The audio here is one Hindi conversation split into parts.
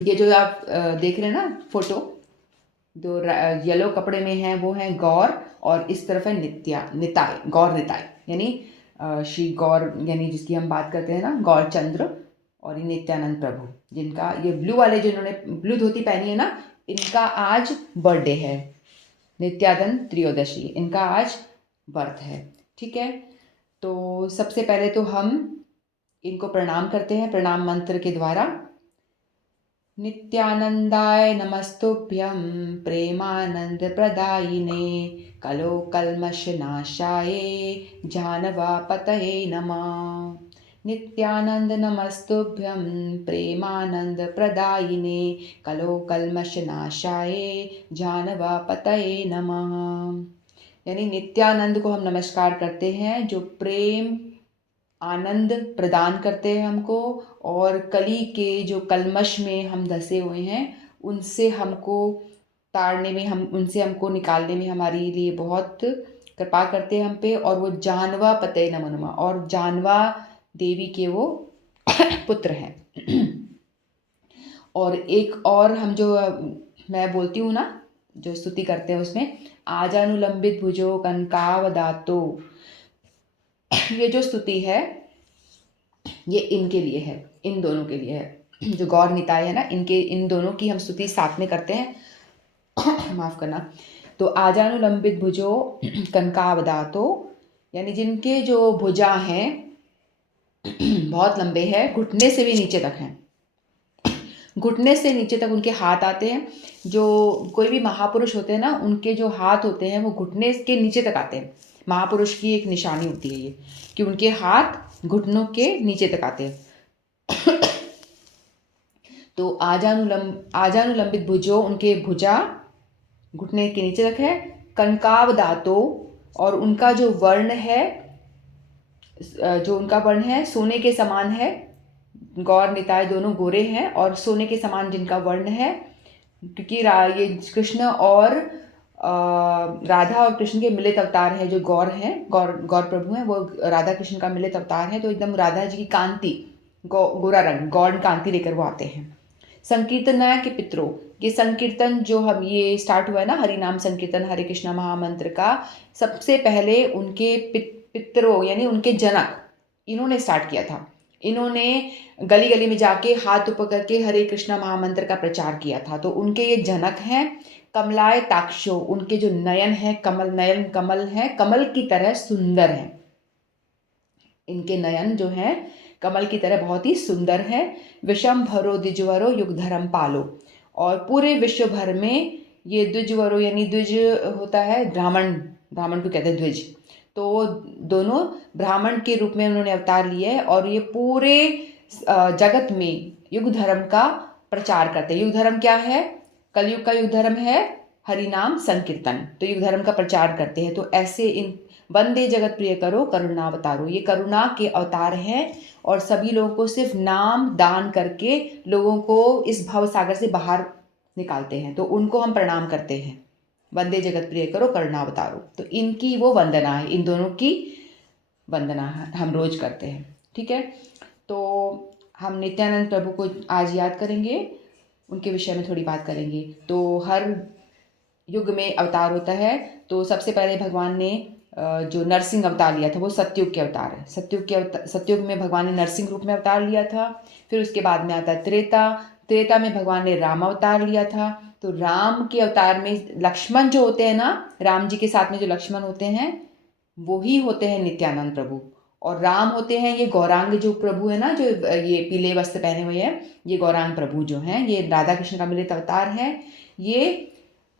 ये जो आप देख रहे हैं ना फोटो, जो येलो कपड़े में है वो है गौर, और इस तरफ है निताय, गौर निताय, यानी श्री गौर, यानी जिसकी हम बात करते हैं ना, गौर चंद्र, और ये नित्यानंद प्रभु, जिनका ये ब्लू वाले, जिन्होंने ब्लू धोती पहनी है ना, इनका आज बर्थडे है। नित्यानंद त्रयोदशी, इनका आज बर्थ है। ठीक है, तो सबसे पहले तो हम इनको प्रणाम करते हैं प्रणाम मंत्र के द्वारा। नित्यानंदाय नमस्तुभ्यं प्रेमानंद प्रदायिने कलो कल्मषनाशाय जानवापतये नमः। नित्यानंद नमस्तुभ्यं प्रेमानंद प्रदायिने कलो कल्मषनाशाय जानवापतये नमः। यानी नित्यानंद को हम नमस्कार करते हैं, जो प्रेम आनंद प्रदान करते हैं हमको, और कली के जो कलमश में हम धसे हुए हैं उनसे हमको ताड़ने में, हम उनसे हमको निकालने में हमारे लिए बहुत कृपा करते हैं हम पे। और वो जानवा पतये नमो नमः, और जानवा देवी के वो पुत्र हैं। और एक और हम जो मैं बोलती हूँ ना, जो स्तुति करते हैं उसमें, आजानुलंबित भुजो कनकावदातो, ये जो स्तुति है ये इनके लिए है, इन दोनों के लिए है। जो गौर निताय है ना, इनके, इन दोनों की हम स्तुति साथ में करते हैं। माफ करना। तो आजानुलंबित भुजो कनकावदातो, यानी जिनके जो भुजा हैं बहुत लंबे हैं, घुटने से भी नीचे तक हैं, घुटने से नीचे तक उनके हाथ आते हैं। जो कोई भी महापुरुष होते हैं ना, उनके जो हाथ होते हैं वो घुटने के नीचे तक आते हैं। महापुरुष की एक निशानी होती है ये, कि उनके हाथ घुटनों के नीचे तक आते हैं। तो आजानुलंबित भुजो, उनके भुजा घुटने के नीचे तक है। कनकावदातो, और उनका जो वर्ण है, जो उनका वर्ण है सोने के समान है। गौर निताय दोनों गोरे हैं, और सोने के समान जिनका वर्ण है, क्योंकि ये कृष्ण और राधा और कृष्ण के मिलित अवतार है। जो गौर हैं, गौर प्रभु हैं, वो राधा कृष्ण का मिलित अवतार है। तो एकदम राधा जी की कांति, गोरा रंग, गौर कांति लेकर वो आते हैं। संकीर्तनाय के पितरों, ये संकीर्तन जो हम ये स्टार्ट हुआ है ना, हरि नाम संकीर्तन हरे कृष्णा महामंत्र का, सबसे पहले उनके पितरों यानी उनके जनक, इन्होंने स्टार्ट किया था। इन्होंने गली गली में जाके हाथ ऊपर करके हरे कृष्णा महामंत्र का प्रचार किया था। तो उनके ये जनक हैं। कमलाय ताक्षो, उनके जो नयन है, कमल, नयन कमल है, कमल की तरह सुंदर है। इनके नयन जो हैं कमल की तरह बहुत ही सुंदर है। विषम भरो द्विजवरो युग धर्म पालो, और पूरे विश्व भर में ये द्विजवरो, यानी द्विज होता है ब्राह्मण, ब्राह्मण को कहते हैं द्विज। तो दोनों ब्राह्मण के रूप में उन्होंने अवतार लिया है, और ये पूरे जगत में युग धर्म का प्रचार करते हैं। युग धर्म क्या है? कलयुग का युग धर्म है हरि नाम संकीर्तन, तो युग धर्म का प्रचार करते हैं। तो ऐसे इन वंदे जगत प्रिय करो करुणावतारो, ये करुणा के अवतार हैं, और सभी लोगों को सिर्फ नाम दान करके लोगों को इस भव सागर से बाहर निकालते हैं। तो उनको हम प्रणाम करते हैं, वंदे जगत प्रिय करो करुणावतारो। तो इनकी वो वंदना है, इन दोनों की वंदना हम रोज करते हैं। ठीक है, तो हम नित्यानंद प्रभु को आज याद करेंगे, उनके विषय में थोड़ी बात करेंगे। तो हर युग में अवतार होता है। तो सबसे पहले भगवान ने जो नरसिंह अवतार लिया था वो सतयुग के अवतार है। सतयुग में भगवान ने नरसिंह रूप में अवतार लिया था। फिर उसके बाद में आता है त्रेता। त्रेता में भगवान ने राम अवतार लिया था। तो राम के अवतार में लक्ष्मण जो होते हैं ना, राम जी के साथ में जो लक्ष्मण होते हैं वो ही होते हैं नित्यानंद प्रभु। और राम होते हैं ये गौरांग जो प्रभु है ना, जो ये पीले वस्त्र पहने हुए हैं, ये गौरांग प्रभु जो हैं, ये राधा कृष्ण का मिलित अवतार है। ये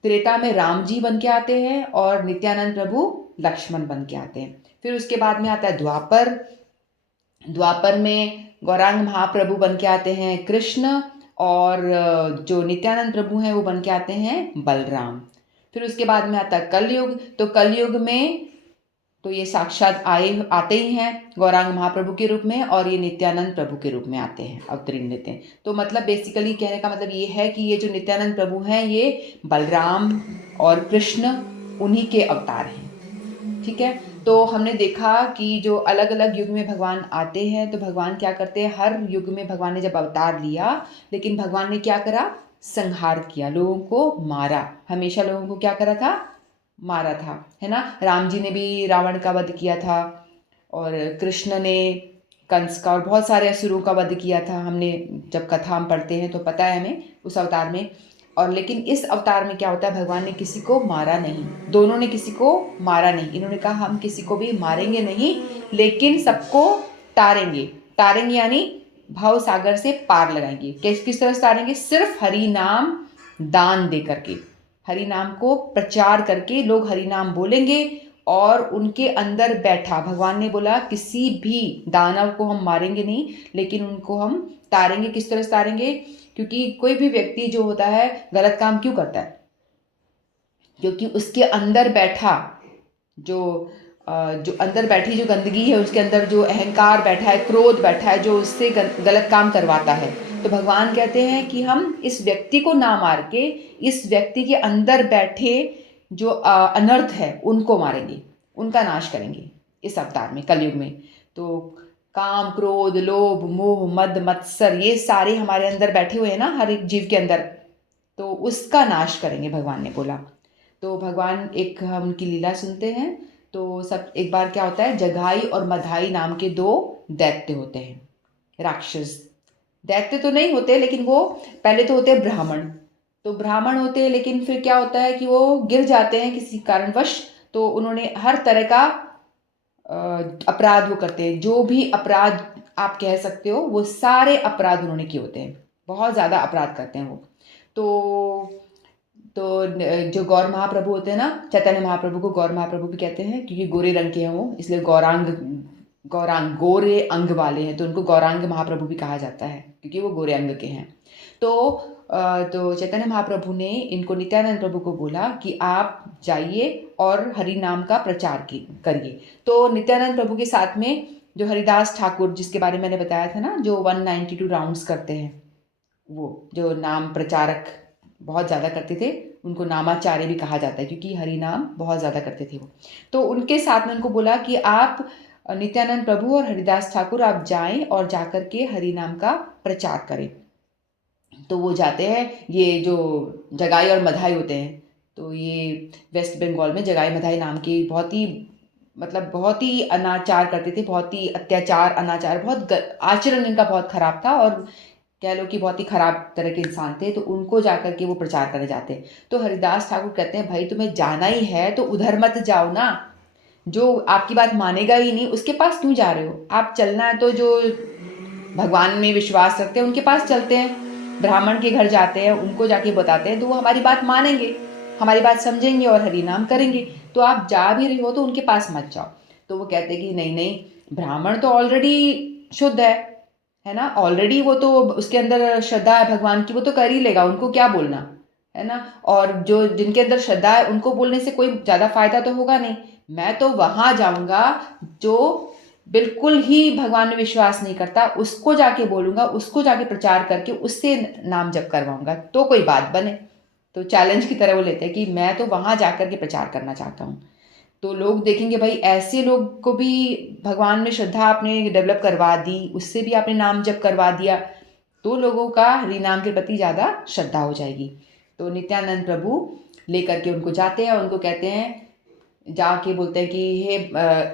त्रेता में राम जी बन के आते हैं, और नित्यानंद प्रभु लक्ष्मण बन के आते हैं। फिर उसके बाद में आता है द्वापर। द्वापर में गौरांग महाप्रभु बन के आते हैं कृष्ण, और जो नित्यानंद प्रभु हैं वो बन के आते हैं बलराम। फिर उसके बाद में आता है कलयुग। तो कलयुग में तो ये साक्षात आते ही हैं गौरांग महाप्रभु के रूप में, और ये नित्यानंद प्रभु के रूप में आते हैं, अवतरीण लेते हैं। तो मतलब बेसिकली कहने का मतलब ये है कि ये जो नित्यानंद प्रभु हैं ये बलराम और कृष्ण उन्हीं के अवतार हैं। ठीक है, तो हमने देखा कि जो अलग अलग युग में भगवान आते हैं तो भगवान क्या करते हैं, हर युग में भगवान ने जब अवतार लिया, लेकिन भगवान ने क्या करा, संहार किया, लोगों को मारा, हमेशा लोगों को क्या करा था, मारा था, है ना। राम जी ने भी रावण का वध किया था, और कृष्ण ने कंस का और बहुत सारे असुरों का वध किया था। हमने जब कथा हम पढ़ते हैं तो पता है हमें उस अवतार में। और लेकिन इस अवतार में क्या होता है, भगवान ने किसी को मारा नहीं, दोनों ने किसी को मारा नहीं। इन्होंने कहा हम किसी को भी मारेंगे नहीं, लेकिन सबको तारेंगे। तारेंगे यानी भाव सागर से पार लगाएंगे। किस तरह से तारेंगे, सिर्फ हरि नाम दान दे करके, हरि नाम को प्रचार करके लोग हरि नाम बोलेंगे। और उनके अंदर बैठा, भगवान ने बोला किसी भी दानव को हम मारेंगे नहीं, लेकिन उनको हम तारेंगे। किस तरह से तारेंगे, क्योंकि कोई भी व्यक्ति जो होता है गलत काम क्यों करता है, क्योंकि उसके अंदर बैठा जो अंदर बैठी जो गंदगी है, उसके अंदर जो अहंकार बैठा है, क्रोध बैठा है, जो उससे गलत काम करवाता है। तो भगवान कहते हैं कि हम इस व्यक्ति को ना मार के इस व्यक्ति के अंदर बैठे जो अनर्थ है उनको मारेंगे, उनका नाश करेंगे इस अवतार में, कलयुग में। तो काम, क्रोध, लोभ, मोह, मद, मत्सर, ये सारे हमारे अंदर बैठे हुए हैं ना, हर एक जीव के अंदर, तो उसका नाश करेंगे, भगवान ने बोला। तो भगवान, एक हम उनकी लीला सुनते हैं। तो सब एक बार क्या होता है, जगाई और मधाई नाम के दो दैत्य होते हैं, राक्षस। दैत्य तो नहीं होते, लेकिन वो पहले तो होते हैं ब्राह्मण। तो ब्राह्मण होते हैं, लेकिन फिर क्या होता है कि वो गिर जाते हैं किसी कारणवश। तो उन्होंने हर तरह का अपराध वो करते हैं, जो भी अपराध आप कह सकते हो वो सारे अपराध उन्होंने किए होते हैं, बहुत ज़्यादा अपराध करते हैं वो। तो जो गौर महाप्रभु होते हैं ना, चैतन्य महाप्रभु को गौर महाप्रभु भी कहते हैं, क्योंकि गोरे रंग के हैं वो, इसलिए गौरांग, गौरांग गोरे अंग वाले हैं, तो उनको गौरांग महाप्रभु भी कहा जाता है, क्योंकि वो गोरे अंग के हैं। तो चैतन्य महाप्रभु ने इनको, नित्यानंद प्रभु को बोला कि आप जाइए और हरि नाम का प्रचार करिए। तो नित्यानंद प्रभु के साथ में जो हरिदास ठाकुर, जिसके बारे में मैंने बताया था ना, जो 192 राउंड्स करते हैं, वो जो नाम प्रचारक बहुत ज़्यादा करते थे, उनको नामाचार्य भी कहा जाता है, क्योंकि हरि नाम बहुत ज़्यादा करते थे वो। तो उनके साथ में उनको बोला कि आप, नित्यानंद प्रभु और हरिदास ठाकुर, आप जाएं और जाकर के हरि नाम का प्रचार करें। तो वो जाते हैं, ये जो जगाई और मधाई होते हैं, तो ये वेस्ट बंगाल में जगाई मधाई नाम की बहुत ही, मतलब बहुत ही अनाचार करते थे, बहुत ही अत्याचार, अनाचार, बहुत आचरण इनका बहुत खराब था, और कह लो कि बहुत ही खराब तरह के इंसान थे। तो उनको जाकर के वो प्रचार करने जाते हैं। तो हरिदास ठाकुर कहते हैं, भाई तुम्हें जाना ही है तो उधर मत जाओ ना, जो आपकी बात मानेगा ही नहीं उसके पास क्यों जा रहे हो। आप चलना है तो जो भगवान में विश्वास रखते हैं उनके पास चलते हैं, ब्राह्मण के घर जाते हैं, उनको जाके बताते हैं, तो वो हमारी बात मानेंगे, हमारी बात समझेंगे और हरि नाम करेंगे। तो आप जा भी रहे हो तो उनके पास मत जाओ। तो वो कहते हैं कि नहीं नहीं, ब्राह्मण तो ऑलरेडी शुद्ध है ना, ऑलरेडी वो तो उसके अंदर श्रद्धा है भगवान की, वो तो कर ही लेगा, उनको क्या बोलना, है ना। और जो जिनके अंदर श्रद्धा है उनको बोलने से कोई ज़्यादा फायदा तो होगा नहीं। मैं तो वहाँ जाऊँगा जो बिल्कुल ही भगवान में विश्वास नहीं करता, उसको जाके बोलूँगा, उसको जाके प्रचार करके उससे नाम जप करवाऊँगा, तो कोई बात बने। तो चैलेंज की तरह वो लेते हैं कि मैं तो वहाँ जाकर के प्रचार करना चाहता हूँ। तो लोग देखेंगे, भाई ऐसे लोग को भी भगवान में श्रद्धा आपने डेवलप करवा दी, उससे भी आपने नाम जप करवा दिया, तो लोगों का हरि नाम के प्रति ज़्यादा श्रद्धा हो जाएगी। तो नित्यानंद प्रभु लेकर के उनको जाते हैं और उनको कहते हैं, जाके बोलते हैं कि हे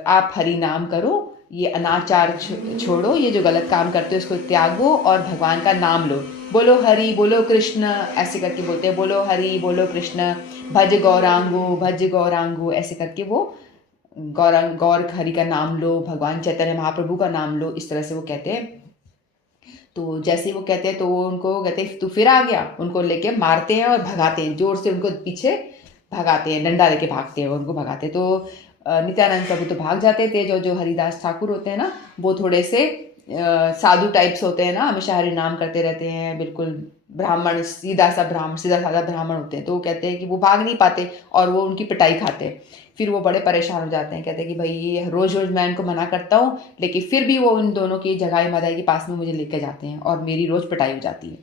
आप हरि नाम करो, ये अनाचार छोड़ो, ये जो गलत काम करते हो उसको त्यागो और भगवान का नाम लो, बोलो हरि, बोलो कृष्ण, ऐसे करके बोलते हैं, बोलो हरि, बोलो कृष्ण, भज गौरांगो, भज गौरांगो, ऐसे करके वो गौर हरि का नाम लो, भगवान चैतन्य महाप्रभु का नाम लो, इस तरह से वो कहते हैं। तो जैसे ही वो कहते हैं तो वो उनको कहते हैं तू फिर आ गया, उनको लेके मारते हैं और भगाते हैं, जोर से उनको पीछे भगाते हैं, डंडा लेके भागते हैं, उनको भगाते हैं। तो नित्यानंद प्रभु तो भाग जाते थे। जो जो हरिदास ठाकुर होते हैं ना, वो थोड़े से साधु टाइप्स होते हैं ना, हमेशा हरि नाम करते रहते हैं, बिल्कुल ब्राह्मण, सीधा साधा ब्राह्मण होते हैं। तो वो कहते हैं कि वो भाग नहीं पाते और वो उनकी पिटाई खाते हैं। फिर वो बड़े परेशान हो जाते हैं, कहते हैं कि भाई ये रोज़ रोज़ मैं इनको मना करता हूँ, लेकिन फिर भी वो इन दोनों की जगाई मदाई के पास में मुझे लेकर जाते हैं और मेरी रोज़ पिटाई हो जाती है।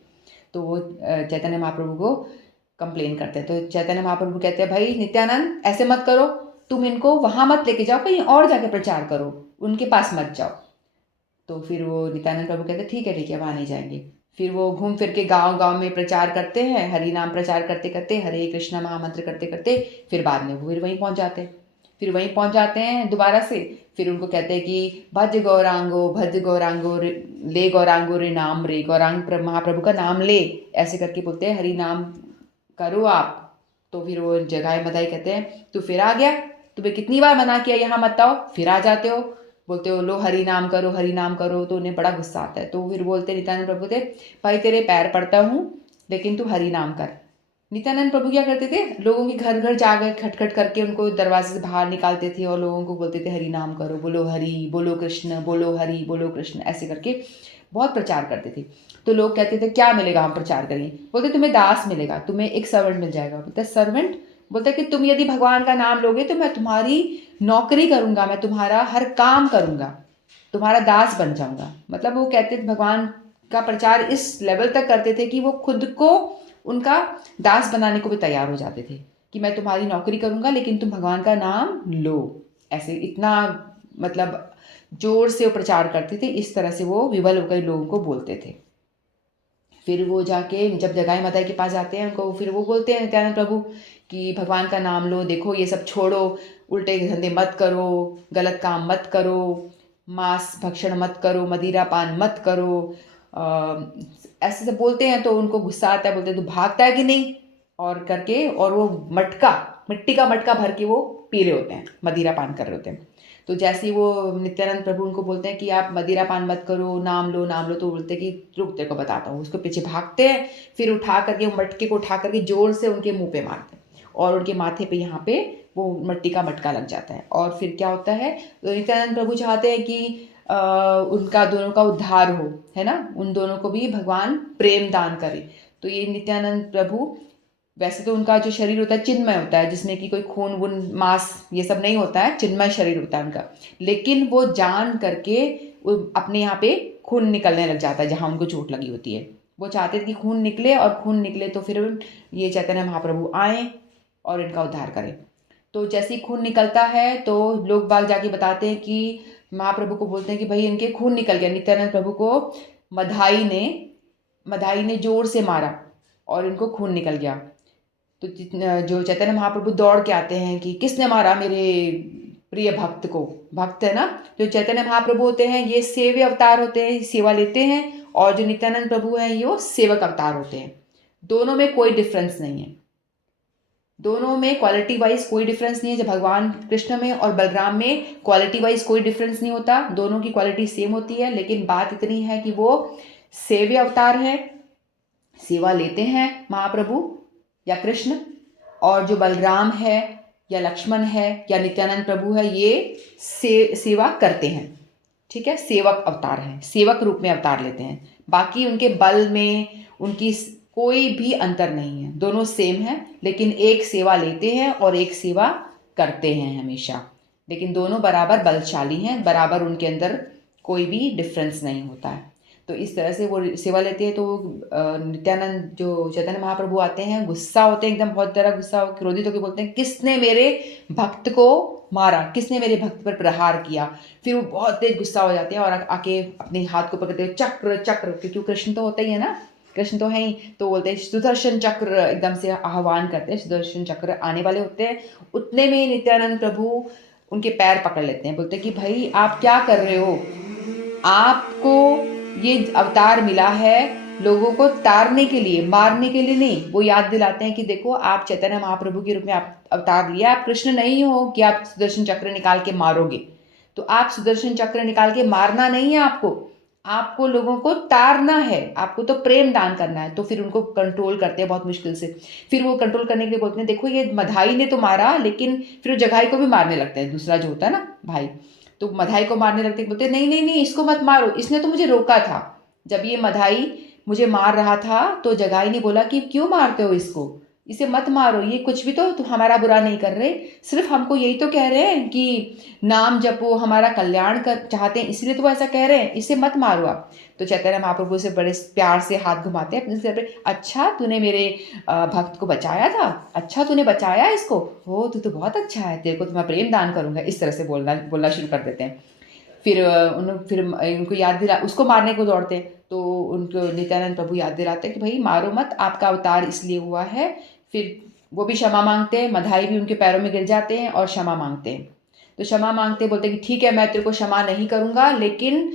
तो वो चैतन्य महाप्रभु को कंप्लेन करते हैं। तो चैतन्य महाप्रभु कहते हैं, भाई नित्यानंद ऐसे मत करो, तुम इनको वहाँ मत लेके जाओ, कहीं और जाके प्रचार करो, उनके पास मत जाओ। तो फिर वो नित्यानंद प्रभु कहते ठीक है वहाँ नहीं जाएंगे। फिर वो घूम फिर के गांव गांव में प्रचार करते हैं, हरि नाम प्रचार करते करते, हरे कृष्णा महामंत्र करते करते, फिर बाद में वो फिर वहीं पहुंच जाते हैं। फिर वहीं पहुंच जाते हैं दोबारा से। फिर उनको कहते हैं कि भज गौरांगो ले गौरांगो रे नाम रे, महाप्रभु का नाम ले, ऐसे करके बोलते हैं, हरि नाम करो आप। तो फिर वो जगाए मदाई कहते हैं तू फिर आ गया, तुम्हें कितनी बार मना किया यहाँ मत आओ, फिर आ जाते हो, बोलते हो लो हरि नाम करो हरि नाम करो। तो उन्हें बड़ा गुस्सा आता है। तो फिर बोलते नित्यानंद प्रभु थे, भाई तेरे पैर पड़ता हूँ लेकिन तू हरि नाम कर। नित्यानंद प्रभु क्या करते थे, लोगों के घर घर जाकर खटखट करके उनको दरवाजे से बाहर निकालते थे और लोगों को बोलते थे हरि नाम करो, बोलो हरि, बोलो कृष्ण, बोलो हरि, बोलो कृष्ण, ऐसे करके बहुत प्रचार करते थे। तो लोग कहते थे क्या मिलेगा हम प्रचार करें, बोलते तुम्हें दास मिलेगा, तुम्हें एक सर्वेंट मिल जाएगा। बोलते सर्वेंट, बोलते कि तुम यदि भगवान का नाम लोगे तो मैं तुम्हारी नौकरी करूंगा, मैं तुम्हारा हर काम करूंगा, तुम्हारा दास बन जाऊंगा। मतलब वो कहते थे भगवान का प्रचार इस लेवल तक करते थे कि वो खुद को उनका दास बनाने को भी तैयार हो जाते थे कि मैं तुम्हारी नौकरी करूंगा लेकिन तुम भगवान का नाम लो। ऐसे इतना मतलब जोर से वो प्रचार करते थे, इस तरह से वो विवल होकर लोगों को बोलते थे। फिर वो जाके जब जगाई माता के पास जाते हैं उनको, फिर वो बोलते हैं नित्यानंद प्रभु कि भगवान का नाम लो, देखो ये सब छोड़ो, उल्टे धंधे मत करो, गलत काम मत करो, मांस भक्षण मत करो, मदिरा पान मत करो, ऐसे सब बोलते हैं। तो उनको गुस्सा आता है, बोलते हैं तू भागता है कि नहीं, और करके, और वो मिट्टी का मटका भर के वो पी रहे होते हैं, मदिरा पान कर रहे होते हैं। तो जैसे ही वो नित्यानंद प्रभु उनको बोलते हैं कि आप मदिरा पान मत करो, नाम लो नाम लो, तो बोलते हैं कि रुक तेरे को बताता हूँ। उसको पीछे भागते हैं, फिर उठा करके मटके को उठा करके जोर से उनके मुंह पे मारते हैं और उनके माथे पे यहाँ पे वो मिट्टी का मटका लग जाता है। और फिर क्या होता है, तो नित्यानंद प्रभु चाहते हैं कि उनका दोनों का उद्धार हो, है ना, उन दोनों को भी भगवान प्रेम दान करे। तो ये नित्यानंद प्रभु, वैसे तो उनका जो शरीर होता है चिन्मय होता है, जिसमें कि कोई खून वून मांस ये सब नहीं होता है, चिन्मय शरीर होता है उनका, लेकिन वो जान करके वो अपने यहाँ पे खून निकलने लग जाता है जहाँ उनको चोट लगी होती है। वो चाहते थे कि खून निकले, और खून निकले तो फिर ये चैतन्य महाप्रभु आए और इनका उद्धार करें। तो जैसे ही खून निकलता है तो लोग बाग जाके बताते हैं कि महाप्रभु को बोलते हैं कि भाई इनके खून निकल गया। नित्यानंद प्रभु को मधाई ने जोर से मारा और इनको खून निकल गया। तो जो चैतन्य महाप्रभु दौड़ के आते हैं कि किसने मारा मेरे प्रिय भक्त को। भक्त है ना, जो चैतन्य महाप्रभु होते हैं ये सेव्य अवतार होते हैं, सेवा लेते हैं, और जो नित्यानंद प्रभु हैं ये सेवक अवतार होते हैं। दोनों में कोई डिफरेंस नहीं है, दोनों में क्वालिटी वाइज कोई डिफरेंस नहीं है। जब भगवान कृष्ण में और बलराम में क्वालिटी वाइज कोई डिफरेंस नहीं होता, दोनों की क्वालिटी सेम होती है। लेकिन बात इतनी है कि वो सेव्य अवतार है, सेवा लेते हैं महाप्रभु या कृष्ण, और जो बलराम है या लक्ष्मण है या नित्यानंद प्रभु है ये सेवा करते हैं। ठीक है, सेवक अवतार हैं, सेवक रूप में अवतार लेते हैं। बाकी उनके बल में उनकी कोई भी अंतर नहीं है, दोनों सेम हैं, लेकिन एक सेवा लेते हैं और एक सेवा करते हैं हमेशा। लेकिन दोनों बराबर बलशाली हैं, बराबर उनके अंदर कोई भी डिफरेंस नहीं होता है। तो इस तरह से वो सेवा लेते हैं। तो नित्यानंद जो चैतन्य महाप्रभु आते हैं, गुस्सा होते हैं, एकदम बहुत तरह गुस्सा हो, क्रोधित होकर बोलते हैं किसने मेरे भक्त को मारा, किसने मेरे भक्त पर प्रहार किया। फिर वो बहुत तेज गुस्सा हो जाते हैं और आके अपने हाथ को पकड़ते हैं, चक्र चक्र, क्योंकि कृष्ण तो होता ही है ना, कृष्ण तो है ही, तो बोलते हैं सुदर्शन चक्र, एकदम से आह्वान करते हैं, सुदर्शन चक्र आने वाले होते हैं। उतने में नित्यानंद प्रभु उनके पैर पकड़ लेते हैं, बोलते हैं कि भाई आप क्या कर रहे हो, आपको ये अवतार मिला है लोगों को तारने के लिए, मारने के लिए नहीं। वो याद दिलाते हैं कि देखो आप चैतन्य महाप्रभु के रूप में आप अवतार लिया, आप कृष्ण नहीं हो कि आप सुदर्शन चक्र निकाल के मारोगे। तो आप सुदर्शन चक्र निकाल के मारना नहीं है, आपको लोगों को तारना है, आपको तो प्रेम दान करना है। तो फिर उनको कंट्रोल करते हैं बहुत मुश्किल से। फिर वो कंट्रोल करने के लिए बोलते हैं देखो ये मधाई ने तो मारा, लेकिन फिर वो जगाई को भी मारने लगते हैं, दूसरा जो होता है ना भाई, तो मधाई को मारने लगते, बोलते नहीं नहीं नहीं इसको मत मारो, इसने तो मुझे रोका था। जब ये मधाई मुझे मार रहा था तो जगाई ने बोला कि क्यों मारते हो इसको, इसे मत मारो, ये कुछ भी तो हमारा बुरा नहीं कर रहे, सिर्फ हमको यही तो कह रहे हैं कि नाम जपो, हमारा कल्याण कर चाहते हैं, इसलिए तो वो ऐसा कह रहे हैं, इसे मत मारो आप। तो चैतन्य महाप्रभु से बड़े प्यार से हाथ घुमाते हैं अपने सिर पे, अच्छा तूने मेरे भक्त को बचाया था, अच्छा तूने बचाया इसको, हो तू तो बहुत अच्छा है, तेरे को तो मैं प्रेम दान करूंगा, इस तरह से बोलना शुरू कर देते हैं। फिर उनको याद दिला, उसको मारने को दौड़ते हैं, तो उनको नित्यानंद प्रभु याद दिलाते हैं कि भाई मारो मत, आपका अवतार इसलिए हुआ है। फिर वो भी क्षमा मांगते हैं, मधाई भी उनके पैरों में गिर जाते हैं और क्षमा मांगते हैं। तो क्षमा मांगते बोलते हैं कि ठीक है, मैं तेरे को क्षमा नहीं करूँगा, लेकिन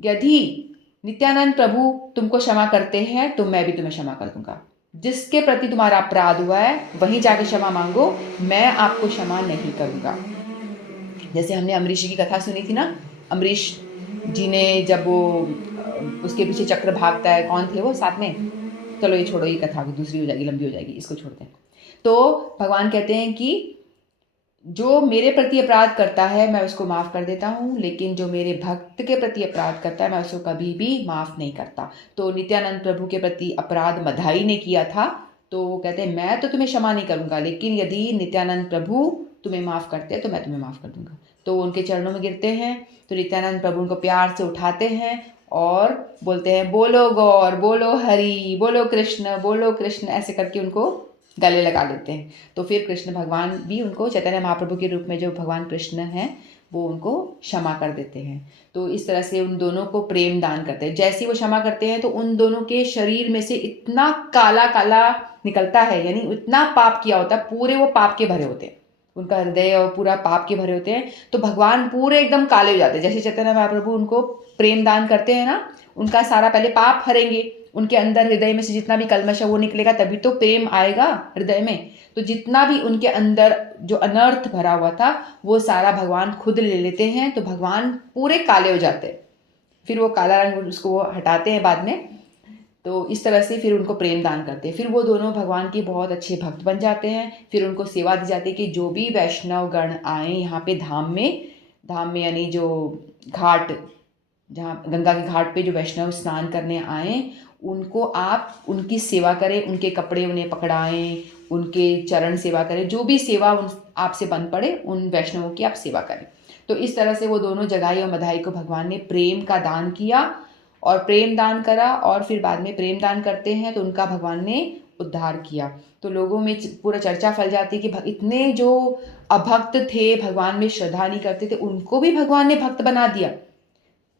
यदि नित्यानंद प्रभु तुमको क्षमा करते हैं तो मैं भी तुम्हें क्षमा कर दूंगा। जिसके प्रति तुम्हारा अपराध हुआ है वहीं जाके क्षमा मांगो, मैं आपको क्षमा नहीं करूँगा। जैसे हमने अमरीश जी की कथा सुनी थी ना, अमरीश जी ने जब वो उसके पीछे चक्र भागता है, कौन थे वो साथ में, चलो ये छोड़ो, ये कथा दूसरी हो जाएगी, लंबी हो जाएगी, इसको छोड़ते हैं। तो भगवान कहते हैं कि जो मेरे प्रति अपराध करता है मैं उसको माफ़ कर देता हूँ, लेकिन जो मेरे भक्त के प्रति अपराध करता है मैं उसको कभी भी माफ़ नहीं करता। तो नित्यानंद प्रभु के प्रति अपराध मधाई ने किया था, तो वो कहते हैं मैं तो तुम्हें क्षमा नहीं करूँगा, लेकिन यदि नित्यानंद प्रभु तुम्हें माफ़ करते हैं तो मैं तुम्हें माफ़ कर दूँगा। तो उनके चरणों में गिरते हैं, तो नित्यानंद प्रभु उनको प्यार से उठाते हैं और बोलते हैं बोलो गौर, बोलो हरि, बोलो कृष्ण, ऐसे करके उनको गले लगा लेते हैं। तो फिर कृष्ण भगवान भी उनको चैतन्य महाप्रभु के रूप में जो भगवान कृष्ण हैं वो उनको क्षमा कर देते हैं। तो इस तरह से उन दोनों को प्रेम दान करते हैं। जैसे ही वो क्षमा करते हैं तो उन दोनों के शरीर में से इतना काला काला निकलता है, यानी इतना पाप किया होता है, पूरे वो पाप के भरे होते हैं, उनका हृदय और पूरा पाप के भरे होते हैं। तो भगवान पूरे एकदम काले हो जाते हैं। जैसे चैतन्य महाप्रभु उनको प्रेम दान करते हैं ना, उनका सारा पहले पाप हरेंगे, उनके अंदर हृदय में से जितना भी कल्मश है वो निकलेगा, तभी तो प्रेम आएगा हृदय में। तो जितना भी उनके अंदर जो अनर्थ भरा हुआ था वो सारा भगवान खुद ले लेते हैं, तो भगवान पूरे काले हो जाते हैं। फिर वो काला रंग उसको वो हटाते हैं बाद में। तो इस तरह से फिर उनको प्रेम दान करते हैं। फिर वो दोनों भगवान के बहुत अच्छे भक्त बन जाते हैं। फिर उनको सेवा दी जाती है कि जो भी वैष्णव गण आए यहाँ पे धाम में यानी जो घाट, जहाँ गंगा के घाट पे जो वैष्णव स्नान करने आए, उनको आप उनकी सेवा करें, उनके कपड़े उन्हें पकड़ाएं, उनके चरण सेवा करें, जो भी सेवा उन आपसे बन पड़े उन वैष्णवों की आप सेवा करें। तो इस तरह से वो दोनों जगाई और मधाई को भगवान ने प्रेम का दान किया और प्रेम दान करा, और फिर बाद में प्रेम दान करते हैं तो उनका भगवान ने उद्धार किया। तो लोगों में पूरा चर्चा फैल जाती है कि इतने जो अभक्त थे, भगवान में श्रद्धा नहीं करते थे, उनको भी भगवान ने भक्त बना दिया।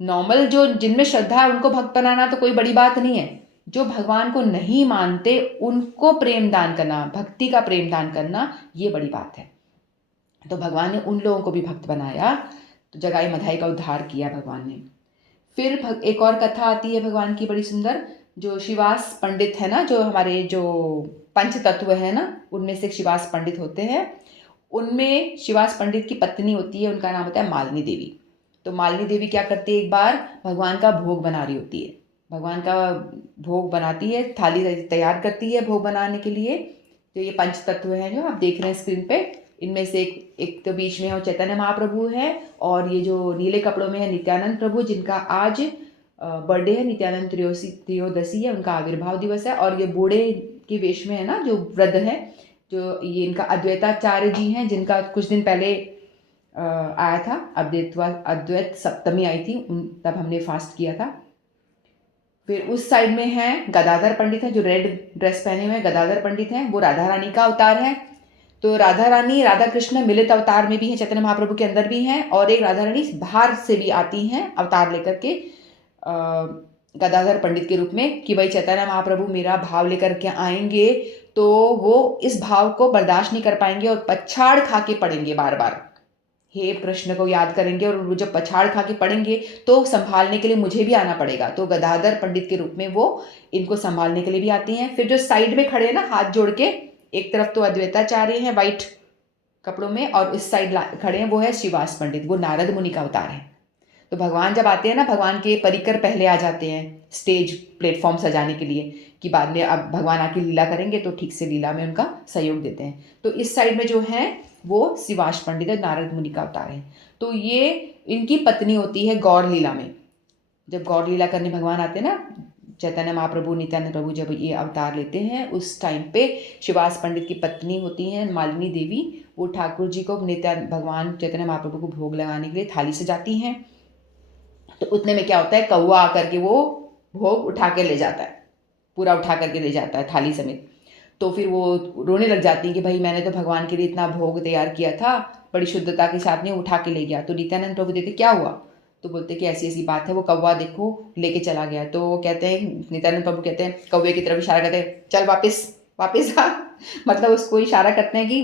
नॉर्मल जो जिनमें श्रद्धा है उनको भक्त बनाना तो कोई बड़ी बात नहीं है, जो भगवान को नहीं मानते उनको प्रेम दान करना, भक्ति का प्रेम दान करना, ये बड़ी बात है। तो भगवान ने उन लोगों को भी भक्त बनाया, तो जगाई मधाई का उद्धार किया भगवान ने। फिर एक और कथा आती है भगवान की बड़ी सुंदर, जो शिवास पंडित है ना, जो हमारे जो पंच तत्व है ना, उनमें से शिवास पंडित होते हैं। उनमें शिवास पंडित की पत्नी होती है, उनका नाम होता है मालिनी देवी। तो मालिनी देवी क्या करती है, एक बार भगवान का भोग बना रही होती है, भगवान का भोग बनाती है, थाली तैयार करती है भोग बनाने के लिए। तो ये पंच तत्व हैं जो आप देख रहे हैं स्क्रीन पे, इनमें से एक तो बीच में वो चैतन्य महाप्रभु है, और ये जो नीले कपड़ों में है नित्यानंद प्रभु, जिनका आज बर्थडे है, नित्यानंद त्रयोदशी है, उनका आविर्भाव दिवस है। और ये बूढ़े के वेश में है ना जो वृद्ध है, जो ये इनका अद्वैताचार्य जी हैं, जिनका कुछ दिन पहले आया था, अद्वैत सप्तमी आई थी, तब हमने फास्ट किया था। फिर उस साइड में है गदाधर पंडित है, जो रेड ड्रेस पहने हुए हैं, गदाधर पंडित हैं, वो राधा रानी का अवतार है। तो राधा रानी राधा कृष्ण मिलित अवतार में भी हैं, चैतन्य महाप्रभु के अंदर भी हैं, और एक राधा रानी बाहर से भी आती हैं अवतार लेकर के गदाधर पंडित के रूप में, कि भाई चैतन्य महाप्रभु मेरा भाव लेकर के आएंगे तो वो इस भाव को बर्दाश्त नहीं कर पाएंगे और पछाड़ खा के पड़ेंगे, बार बार हे कृष्ण को याद करेंगे, और वो जब पछाड़ खा के पड़ेंगे तो संभालने के लिए मुझे भी आना पड़ेगा। तो गदाधर पंडित के रूप में वो इनको संभालने के लिए भी आती हैं। फिर जो साइड में खड़े हैं ना हाथ जोड़ के, एक तरफ तो अद्वैताचार्य हैं वाइट कपड़ों में, और इस साइड खड़े हैं वो है शिवास पंडित, वो नारद मुनि का अवतार है। तो भगवान जब आते हैं ना, भगवान के परिकर पहले आ जाते हैं स्टेज प्लेटफॉर्म सजाने के लिए, कि बाद में अब भगवान आके लीला करेंगे तो ठीक से लीला में उनका सहयोग देते हैं। तो इस साइड में जो है वो शिवास पंडित है, नारद मुनि का अवतार है। तो ये इनकी पत्नी होती है गौर लीला में, जब गौर लीला करने भगवान आते हैं ना, चैतन्य महाप्रभु नित्यानंद प्रभु जब ये अवतार लेते हैं उस टाइम पे शिवास पंडित की पत्नी होती हैं मालिनी देवी, वो ठाकुर जी को भगवान चैतन्य महाप्रभु को भोग लगाने के लिए थाली सजाती हैं। तो उतने में क्या होता है, कौवा आकर के वो भोग उठा के ले जाता है, पूरा उठा करके ले जाता है थाली समेत। तो फिर वो रोने लग जाती हैं कि भाई मैंने तो भगवान के लिए इतना भोग तैयार किया था, बड़ी शुद्धता के साथ में उठा के ले गया। तो नित्यानंद प्रभु देखते क्या हुआ, तो बोलते कि ऐसी ऐसी बात है, वो कौवा देखो लेके चला गया। तो वो कहते हैं, नित्यानंद प्रभु कहते हैं कौवे की तरफ इशारा करते हैं, चल वापस वापस आ मतलब उसको इशारा करते हैं कि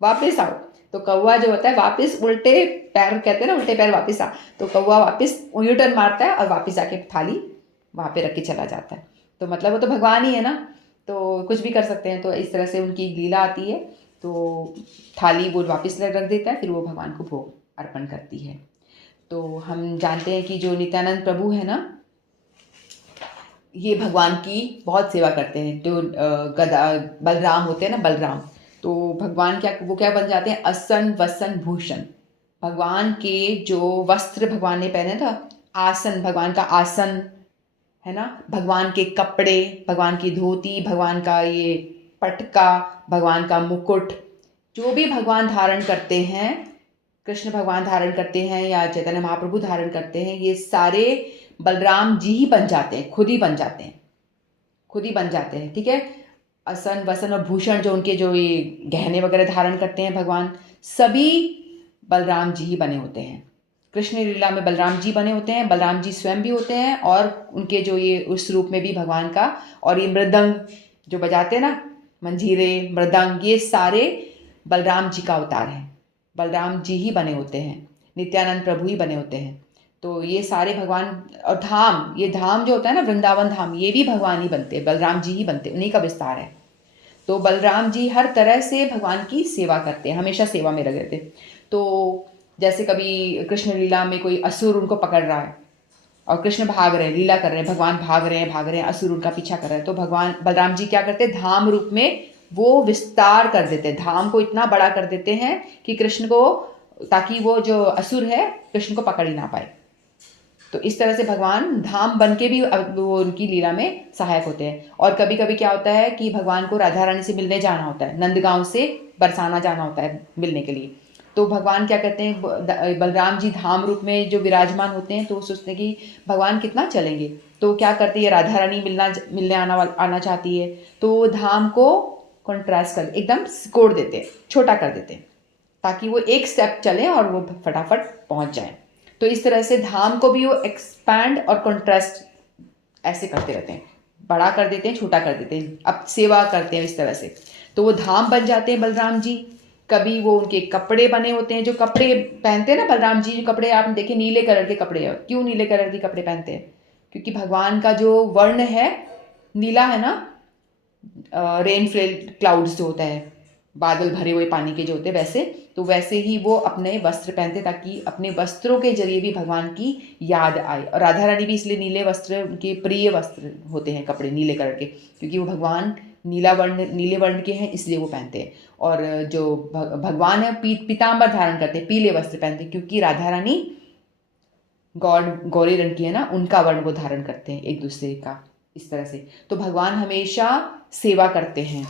वापस आओ। तो कौवा जो होता है वापस उल्टे पैर, कहते हैं ना उल्टे पैर वापस आ, तो कौवा वापस यू टर्न मारता है और वापस आके थाली वहाँ पे रख के चला जाता है। तो मतलब वो तो भगवान ही है ना, तो कुछ भी कर सकते हैं। तो इस तरह से उनकी लीला आती है। तो थाली वो वापस रख देता है, फिर वो भगवान को भोग अर्पण करती है। तो हम जानते हैं कि जो नित्यानंद प्रभु है ना, ये भगवान की बहुत सेवा करते हैं। जो गदा बलराम होते हैं ना, बलराम, तो भगवान वो क्या बन जाते हैं, असन वसन भूषण। भगवान के जो वस्त्र भगवान ने पहने था, आसन, भगवान का आसन है ना, भगवान के कपड़े, भगवान की धोती, भगवान का ये पटका, भगवान का मुकुट, जो भी भगवान धारण करते हैं, कृष्ण भगवान धारण करते हैं या चैतन्य महाप्रभु धारण करते हैं, ये सारे बलराम जी ही बन जाते हैं, खुद ही बन जाते हैं, खुद ही बन जाते हैं। ठीक है, असन वसन और भूषण जो उनके जो ये गहने वगैरह धारण करते हैं भगवान, सभी बलराम जी ही बने होते हैं। कृष्ण लीला में बलराम जी बने होते हैं, बलराम जी स्वयं भी होते हैं और उनके जो ये उस रूप में भी भगवान का, और ये मृदंग जो बजाते हैं ना, मंजीरे मृदंग, ये सारे बलराम जी का अवतार है, बलराम जी ही बने होते हैं, नित्यानंद प्रभु ही बने होते हैं। तो ये सारे भगवान, और धाम, ये धाम जो होता है ना वृंदावन धाम, ये भी भगवान ही बनते हैं, बलराम जी ही बनते हैं, उन्हीं का विस्तार है। तो बलराम जी हर तरह से भगवान की सेवा करते हैं, हमेशा सेवा में लगे रहते हैं। तो जैसे कभी कृष्ण लीला में कोई असुर उनको पकड़ रहा है और कृष्ण भाग रहे हैं, लीला कर रहे हैं, भगवान भाग रहे हैं, असुर उनका पीछा कर रहे हैं, तो भगवान बलराम जी क्या करते हैं, धाम रूप में वो विस्तार कर देते हैं, धाम को इतना बड़ा कर देते हैं कि कृष्ण को, ताकि वो जो असुर है कृष्ण को पकड़ ही ना पाए। तो इस तरह से भगवान धाम बन के भी वो उनकी लीला में सहायक होते हैं। और कभी कभी क्या होता है कि भगवान को राधा रानी से मिलने जाना होता है, नंदगांव से बरसाना जाना होता है मिलने के लिए। तो भगवान क्या कहते हैं, बलराम जी धाम रूप में जो विराजमान होते हैं, तो वो सोचते हैं कि भगवान कितना चलेंगे, तो क्या करती है, राधा रानी मिलने आना चाहती है, तो वो धाम को कॉन्ट्रास्ट कर एकदम कोड़ देते हैं, छोटा कर देते हैं, ताकि वो एक स्टेप चले और वो फटाफट पहुंच जाए। तो इस तरह से धाम को भी वो एक्सपैंड और कॉन्ट्रास्ट ऐसे करते रहते हैं, बड़ा कर देते हैं, छोटा कर देते हैं, अब सेवा करते हैं इस तरह से। तो वो धाम बन जाते हैं बलराम जी। कभी वो उनके कपड़े बने होते हैं, जो कपड़े पहनते हैं ना बलराम जी, जो कपड़े आपने देखे नीले कलर के कपड़े हैं, क्यों नीले कलर के कपड़े पहनते हैं, क्योंकि भगवान का जो वर्ण है नीला है ना, रेनफेल क्लाउड्स जो होता है, बादल भरे हुए पानी के जो होते हैं, वैसे तो वैसे ही वो अपने वस्त्र पहनते, ताकि अपने वस्त्रों के जरिए भी भगवान की याद आए। और राधा रानी भी इसलिए नीले वस्त्र उनके प्रिय वस्त्र होते हैं, कपड़े नीले कलर के, क्योंकि वो भगवान नीले वर्ण के हैं, इसलिए वो पहनते हैं। और जो भगवान है पीताम्बर धारण करते हैं, पीले वस्त्र पहनते हैं, क्योंकि राधा रानी गौरी रंग की है ना, उनका वर्ण वो धारण करते हैं एक दूसरे का, इस तरह से। तो भगवान हमेशा सेवा करते हैं,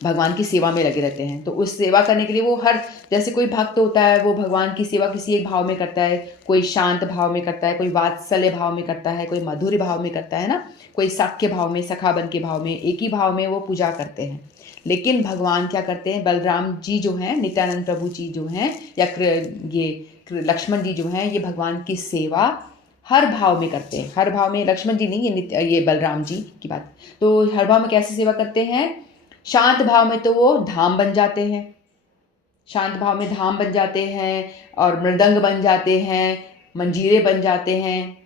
भगवान की सेवा में लगे रहते हैं। तो उस सेवा करने के लिए वो हर, जैसे कोई भक्त होता है वो भगवान की सेवा किसी एक भाव में करता है, कोई शांत भाव में करता है, कोई वात्सल्य भाव में करता है, कोई मधुर भाव में करता है ना, कोई सख्य भाव में, सखाबन के भाव में, एक ही भाव में वो पूजा करते हैं। लेकिन भगवान क्या करते हैं, बलराम जी जो हैं, नित्यानंद प्रभु जी जो हैं, या ये लक्ष्मण जी जो हैं, ये भगवान की सेवा हर भाव में करते हैं। हर भाव में, लक्ष्मण जी नहीं, ये बलराम जी की बात। तो हर भाव में कैसे सेवा करते हैं, शांत भाव में तो वो धाम बन जाते हैं, शांत भाव में धाम बन जाते हैं, और मृदंग बन जाते हैं, मंजीरे बन जाते हैं,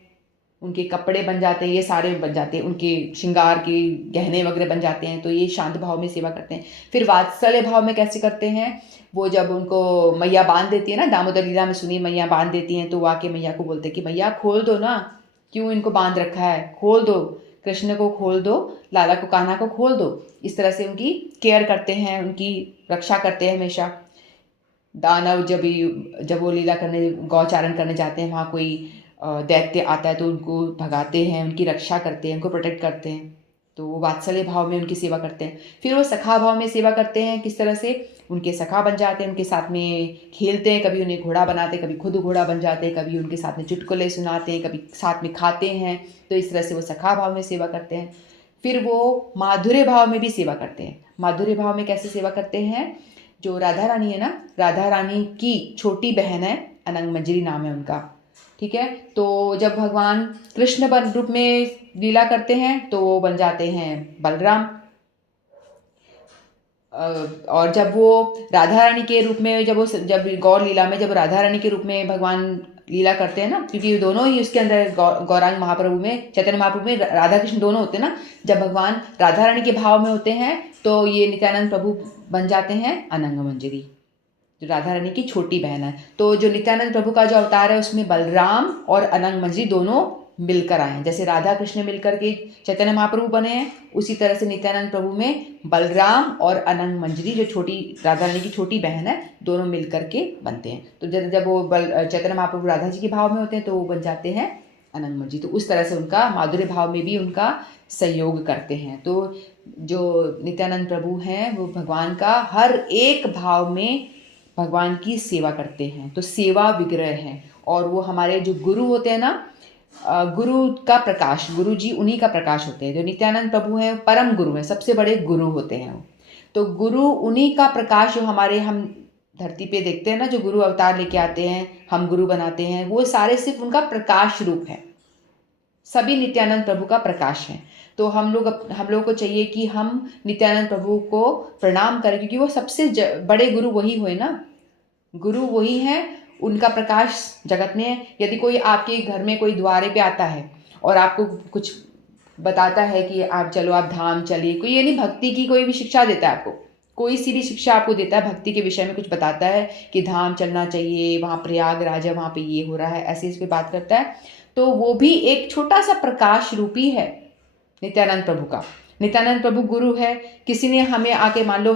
उनके कपड़े बन जाते हैं, ये सारे बन जाते हैं, उनके श्रृंगार के गहने वगैरह बन जाते हैं। तो ये शांत भाव में सेवा करते हैं। फिर वात्सल्य भाव में कैसे करते हैं, वो जब उनको मैया बांध देती है ना, दामोदर लीला में सुनी, मैया बांध देती हैं, तो आके मैया को बोलते हैं कि मैया खोल दो ना, क्यों इनको बांध रखा है, खोल दो, कृष्ण को खोल दो, लाला को, कान्हा को खोल दो। इस तरह से उनकी केयर करते हैं, उनकी रक्षा करते हैं हमेशा। दानव जब वो लीला करने, गौचारण करने जाते हैं, वहाँ कोई दैत्य आता है तो उनको भगाते हैं, उनकी रक्षा करते हैं, उनको प्रोटेक्ट करते हैं। तो वो वात्सल्य भाव में उनकी सेवा करते हैं। फिर वो सखा भाव में सेवा करते हैं, किस तरह से उनके सखा बन जाते हैं, उनके साथ में खेलते हैं, कभी उन्हें घोड़ा बनाते हैं, कभी खुद घोड़ा बन जाते हैं, कभी उनके साथ में चुटकुले सुनाते हैं, कभी साथ में खाते हैं। तो इस तरह से वो सखा भाव में सेवा करते हैं। फिर वो माधुर्य भाव में भी सेवा करते हैं। माधुर्य भाव में कैसे सेवा करते हैं? जो राधा रानी है ना, राधा रानी की छोटी बहन है, अनंग मंजरी नाम है उनका, ठीक है। तो जब भगवान कृष्ण बन रूप में लीला करते हैं तो वो बन जाते हैं बलराम। और जब वो राधा रानी के रूप में जब गौर लीला में जब राधा रानी के रूप में भगवान लीला करते हैं ना, क्योंकि दोनों ही उसके अंदर गौरांग महाप्रभु में, चैतन्य महाप्रभु में राधा कृष्ण दोनों होते हैं ना। जब भगवान राधा रानी के भाव में होते हैं तो ये नित्यानंद प्रभु बन जाते हैं अनंग मंजरी, जो राधा रानी की छोटी बहन है। तो जो नित्यानंद प्रभु का जो अवतार है उसमें बलराम और अनंग मंजरी दोनों मिलकर आए हैं। जैसे राधा कृष्ण मिलकर के चैतन्य महाप्रभु बने हैं, उसी तरह से नित्यानंद प्रभु में बलराम और अनंग मंजरी, जो छोटी राधा रानी की छोटी बहन है, दोनों मिलकर के बनते हैं। तो जब वो चैतन्य महाप्रभु राधा जी के भाव में होते हैं तो वो बन जाते हैं अनंग मंजरी। तो उस तरह से उनका माधुर्य भाव में भी उनका सहयोग करते हैं। तो जो नित्यानंद प्रभु हैं वो भगवान का हर एक भाव में भगवान की सेवा करते हैं। तो सेवा विग्रह है। और वो हमारे जो गुरु होते हैं ना, गुरु का प्रकाश, गुरु जी उन्हीं का प्रकाश होते हैं। जो नित्यानंद प्रभु हैं परम गुरु हैं, सबसे बड़े गुरु होते हैं वो। तो गुरु उन्हीं का प्रकाश, जो हमारे हम धरती पे देखते हैं ना, जो गुरु अवतार लेके आते हैं, हम गुरु बनाते हैं, वो सारे सिर्फ उनका प्रकाश रूप है। सभी नित्यानंद प्रभु का प्रकाश है। तो हम लोगों को चाहिए कि हम नित्यानंद प्रभु को प्रणाम करें, क्योंकि वो सबसे बड़े गुरु वही हुए ना। गुरु वही हैं, उनका प्रकाश जगत में है। यदि कोई आपके घर में कोई द्वारे पे आता है और आपको कुछ बताता है कि आप चलो, आप धाम चलिए, कोई ये नहीं भक्ति की कोई भी शिक्षा देता है आपको, कोई सी भी शिक्षा आपको देता है भक्ति के विषय में, कुछ बताता है कि धाम चलना चाहिए, वहाँ प्रयागराज है, वहाँ पे ये हो रहा है, ऐसे इस पे बात करता है, तो वो भी एक छोटा सा प्रकाश रूपी है नित्यानंद प्रभु का। नित्यानंद प्रभु गुरु है। किसी ने हमें आके, मान लो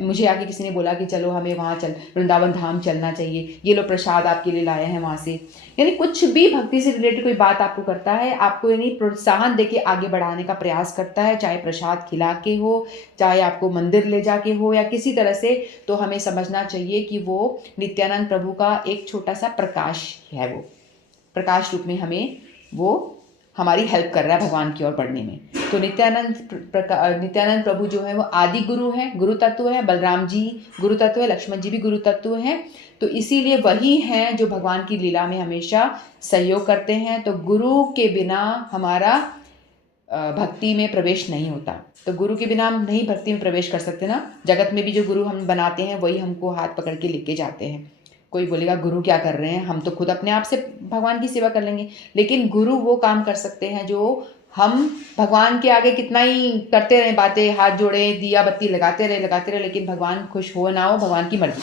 मुझे आके किसी ने बोला कि चलो हमें वहाँ वृंदावन धाम चलना चाहिए, ये लो प्रसाद आपके लिए लाए हैं वहाँ से, यानी कुछ भी भक्ति से रिलेटेड कोई बात आपको करता है, आपको यानी प्रोत्साहन देके आगे बढ़ाने का प्रयास करता है, चाहे प्रसाद खिला के हो, चाहे आपको मंदिर ले जाके हो, या किसी तरह से, तो हमें समझना चाहिए कि वो नित्यानंद प्रभु का एक छोटा सा प्रकाश है। वो प्रकाश रूप में हमें वो हमारी हेल्प कर रहा है भगवान की ओर बढ़ने में। तो नित्यानंद प्रभु जो है वो आदि गुरु हैं, गुरु तत्व है। बलराम जी गुरु तत्व है, लक्ष्मण जी भी गुरु तत्व हैं। तो इसीलिए वही हैं जो भगवान की लीला में हमेशा सहयोग करते हैं। तो गुरु के बिना हमारा भक्ति में प्रवेश नहीं होता। तो गुरु के बिना हम नहीं भक्ति में प्रवेश कर सकते ना। जगत में भी जो गुरु हम बनाते हैं वही हमको हाथ पकड़ के लेके जाते हैं। कोई बोलेगा गुरु क्या कर रहे हैं, हम तो खुद अपने आप से भगवान की सेवा कर लेंगे। लेकिन गुरु वो काम कर सकते हैं जो हम भगवान के आगे कितना ही करते रहें बातें, हाथ जोड़े, दिया बत्ती लगाते रहे, लेकिन भगवान खुश हो ना हो, भगवान की मर्जी।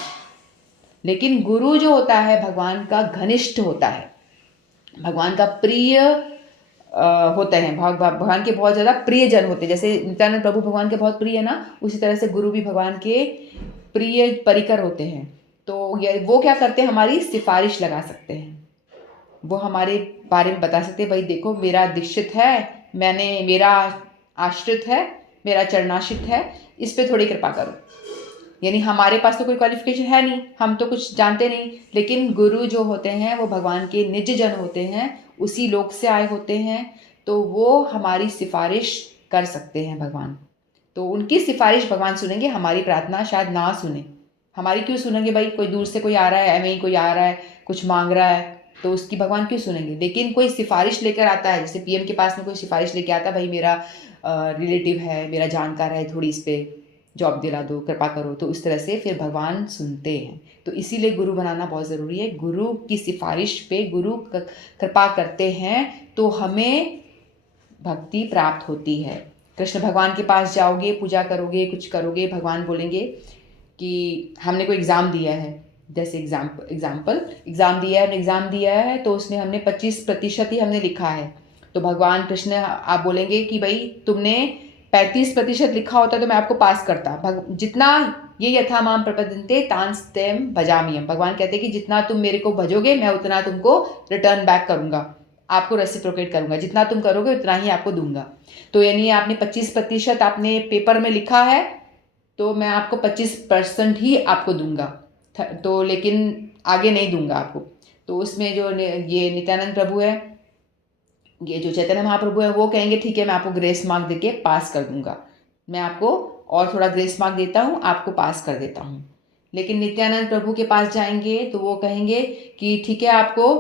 लेकिन गुरु जो होता है भगवान का घनिष्ठ होता है, भगवान का प्रिय होते हैं, भगवान के बहुत ज़्यादा प्रियजन होते हैं। जैसे नित्यानंद प्रभु भगवान के बहुत प्रिय है ना, उसी तरह से गुरु भी भगवान के प्रिय परिकर होते हैं। तो वो क्या करते हैं, हमारी सिफारिश लगा सकते हैं, वो हमारे बारे में बता सकते हैं, भाई देखो मेरा दीक्षित है, मेरा आश्रित है, मेरा चरणाश्रित है, इस पे थोड़ी कृपा करो। यानी हमारे पास तो कोई क्वालिफिकेशन है नहीं, हम तो कुछ जानते नहीं, लेकिन गुरु जो होते हैं वो भगवान के निज जन होते हैं, उसी लोक से आए होते हैं। तो वो हमारी सिफारिश कर सकते हैं भगवान। तो उनकी सिफारिश भगवान सुनेंगे, हमारी प्रार्थना शायद ना सुने। हमारी क्यों सुनेंगे, भाई कोई दूर से कोई आ रहा है, एवं कोई आ रहा है, कुछ मांग रहा है, तो उसकी भगवान क्यों सुनेंगे। लेकिन कोई सिफारिश लेकर आता है, जैसे पीएम के पास में कोई सिफारिश लेके आता है, भाई मेरा रिलेटिव है, मेरा जानकार है, थोड़ी इस पर जॉब दिला दो, कृपा करो, तो इस तरह से फिर भगवान सुनते हैं। तो इसीलिए गुरु बनाना बहुत ज़रूरी है। गुरु की सिफारिश पे गुरु कृपा करते हैं तो हमें भक्ति प्राप्त होती है। कृष्ण भगवान के पास जाओगे, पूजा करोगे, कुछ करोगे, भगवान बोलेंगे कि हमने कोई एग्ज़ाम दिया है, जैसे एग्ज़ाम दिया है तो उसमें हमने 25% ही हमने लिखा है। तो भगवान कृष्ण आप बोलेंगे कि भाई तुमने 35% लिखा होता तो मैं आपको पास करता। जितना ये यथा माम प्रपद्यन्ते तांस्तेम भजाम्यहम्। भगवान कहते हैं कि जितना तुम मेरे को भजोगे मैं उतना तुमको रिटर्न बैक करूँगा। आपको रेसिप्रोकेट करूँगा, जितना तुम करोगे उतना ही आपको दूंगा। तो यानी आपने 25% आपने पेपर में लिखा है तो मैं आपको 25% ही आपको दूंगा, तो लेकिन आगे नहीं दूंगा आपको। तो उसमें जो ये नित्यानंद प्रभु है, ये जो चैतन्य महाप्रभु है, वो कहेंगे ठीक है मैं आपको ग्रेस मार्क देके पास कर दूंगा, मैं आपको और थोड़ा ग्रेस मार्क देता हूँ, आपको पास कर देता हूँ। लेकिन नित्यानंद प्रभु के पास जाएंगे तो वो कहेंगे कि ठीक है आपको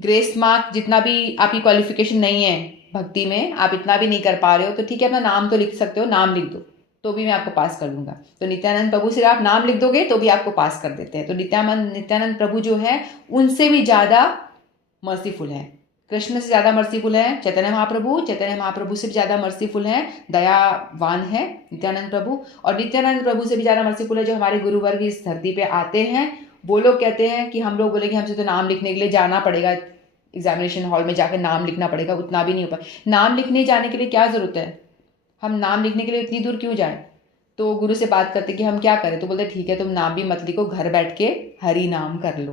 ग्रेस मार्क जितना भी आपकी क्वालिफिकेशन नहीं है भक्ति में, आप इतना भी नहीं कर पा रहे हो तो ठीक है अपना नाम तो लिख सकते हो, नाम लिख दो तो भी मैं आपको पास कर दूंगा। तो नित्यानंद प्रभु से आप नाम लिख दोगे तो भी आपको पास कर देते हैं। तो नित्यानंद प्रभु जो है उनसे भी ज़्यादा मर्सीफुल है, कृष्ण से ज़्यादा मर्सीफुल है चैतन्य महाप्रभु से भी ज़्यादा मर्सीफुल है, दयावान है नित्यानंद प्रभु। और नित्यानंद प्रभु से भी ज़्यादा मर्सीफुल है जो हमारे गुरुवर्ग इस धरती पे आते हैं। वो लोग कहते हैं कि हम लोग बोले कि हमसे तो नाम लिखने के लिए जाना पड़ेगा, एग्जामिनेशन हॉल में जाकर नाम लिखना पड़ेगा, उतना भी नहीं हो पाए। नाम लिखने जाने के लिए क्या ज़रूरत है, हम नाम लिखने के लिए इतनी दूर क्यों जाएं। तो गुरु से बात करते कि हम क्या करें, तो बोलते ठीक है तुम नाम भी मत लिखो, घर बैठ के हरि नाम कर लो,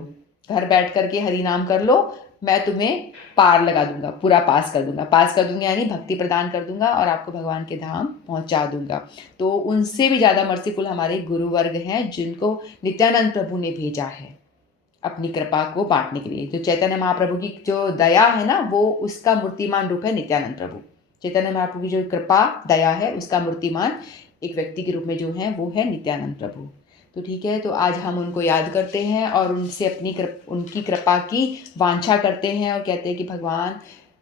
घर बैठ करके हरि नाम कर लो, मैं तुम्हें पार लगा दूंगा, पूरा पास कर दूंगा, पास कर दूंगा यानी भक्ति प्रदान कर दूंगा और आपको भगवान के धाम पहुंचा दूंगा। तो उनसे भी ज़्यादा मर्सीफुल हमारे गुरुवर्ग हैं जिनको नित्यानंद प्रभु ने भेजा है अपनी कृपा को बांटने के लिए। जो चैतन्य महाप्रभु की जो दया है ना, वो उसका मूर्तिमान रूप है नित्यानंद प्रभु। चैतन्य महाप्रभु की जो कृपा दया है उसका मूर्तिमान एक व्यक्ति के रूप में जो है वो है नित्यानंद प्रभु। तो ठीक है, तो आज हम उनको याद करते हैं और उनसे उनकी कृपा की वांछा करते हैं और कहते हैं कि भगवान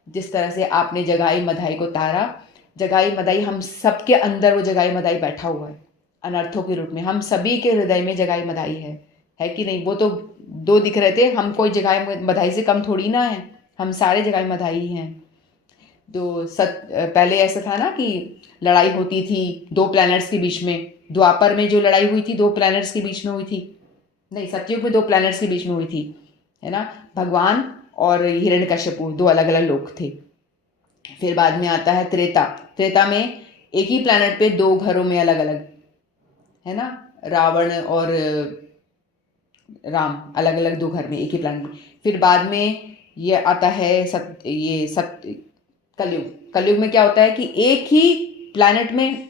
जिस तरह से आपने जगाई मधाई को तारा, जगाई मदाई हम सबके अंदर वो जगाई मदाई बैठा हुआ है अनर्थों के रूप में, हम सभी के हृदय में जगाई मदाई है कि नहीं। वो तो दो दिख रहे थे, हम कोई जगाई मधाई से कम थोड़ी ना है, हम सारे जगाई मधाई ही हैं। तो पहले ऐसा था ना कि लड़ाई होती थी दो प्लैनेट्स के बीच में, द्वापर में जो लड़ाई हुई थी दो प्लैनेट्स के बीच में हुई थी, नहीं सतयुग में दो प्लैनेट्स के बीच में हुई थी, है ना, भगवान और हिरण्यकश्यपु दो अलग अलग लोग थे। फिर बाद में आता है त्रेता, त्रेता में एक ही प्लैनेट पे दो घरों में अलग अलग, है ना, रावण और राम अलग अलग दो घर में एक ही प्लैनेट में। फिर बाद में ये आता है कलयुग। कलयुग में क्या होता है कि एक ही प्लैनेट में,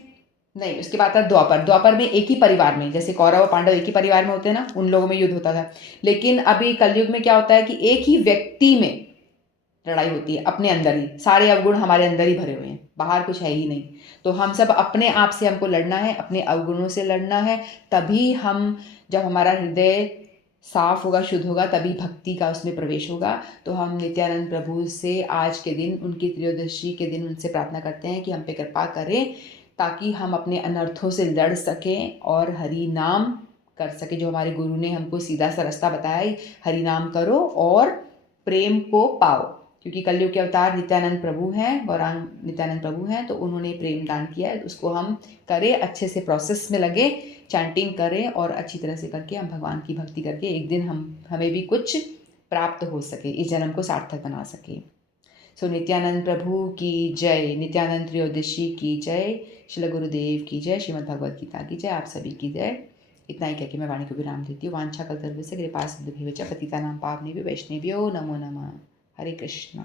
नहीं उसके बाद आता है द्वापर, द्वापर में एक ही परिवार में, जैसे कौरव और पांडव एक ही परिवार में होते हैं ना, उन लोगों में युद्ध होता था। लेकिन अभी कलयुग में क्या होता है कि एक ही व्यक्ति में लड़ाई होती है, अपने अंदर ही, सारे अवगुण हमारे अंदर ही भरे हुए हैं, बाहर कुछ है ही नहीं। तो हम सब अपने आप से हमको लड़ना है, अपने अवगुणों से लड़ना है, तभी हम, जब हमारा हृदय साफ होगा शुद्ध होगा तभी भक्ति का उसमें प्रवेश होगा। तो हम नित्यानंद प्रभु से आज के दिन, उनकी त्रयोदशी के दिन उनसे प्रार्थना करते हैं कि हम पे कृपा करें ताकि हम अपने अनर्थों से लड़ सकें और हरि नाम कर सके, जो हमारे गुरु ने हमको सीधा सा रास्ता बताया है, हरि नाम करो और प्रेम को पाओ। क्योंकि कलयुग के अवतार नित्यानंद प्रभु हैं, गौरांग नित्यानंद प्रभु हैं, तो उन्होंने प्रेम दान किया है, उसको हम करें, अच्छे से प्रोसेस में लगे, चैंटिंग करें और अच्छी तरह से करके हम भगवान की भक्ति करके एक दिन हमें भी कुछ प्राप्त हो सके, इस जन्म को सार्थक बना सके। सो नित्यानंद प्रभु की जय, नित्यानंद त्रयोदशी की जय, श्रील गुरुदेव की जय, श्रीमद् भगवद गीता की जय, आप सभी की जय। इतना ही कहकर मैं वाणी को विराम देती हूँ। वांछा कल्पतरुभ्यश्च कृपा सिन्धुभ्यश्च पतितानां पावनेभ्यो वैष्णवेभ्यो नमो नमः। हरे कृष्णा।